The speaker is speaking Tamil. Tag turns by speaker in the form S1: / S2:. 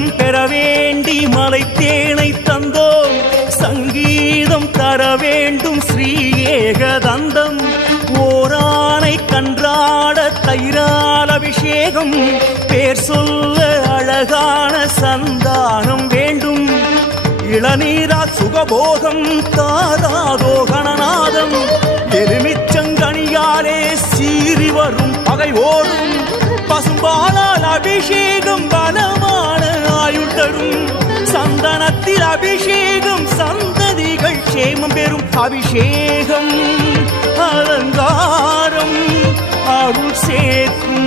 S1: சொர்க்கம் பெற வேண்டி மலை தேனை தந்தோம். சங்கீதம் தர வேண்டும் ஸ்ரீ ஏகதந்தம். ஓரானை கன்றாட தைரால் அபிஷேகம். பேர் சொல்ல அழகான சந்தானம் வேண்டும். இளநீரா சுகபோகம் தாராதோ கணநாதம். எலுமிச்சங்கனியாலே சீறி வரும் பகை ஓடும் பசும்பாலால் அபிஷேகம் பல தரும். சந்தனத்தில் அபிஷேகம் சந்ததிகள் சேமம் பெறும். அபிஷேகம் அலங்காரம் அருள் சேர்க்கும்.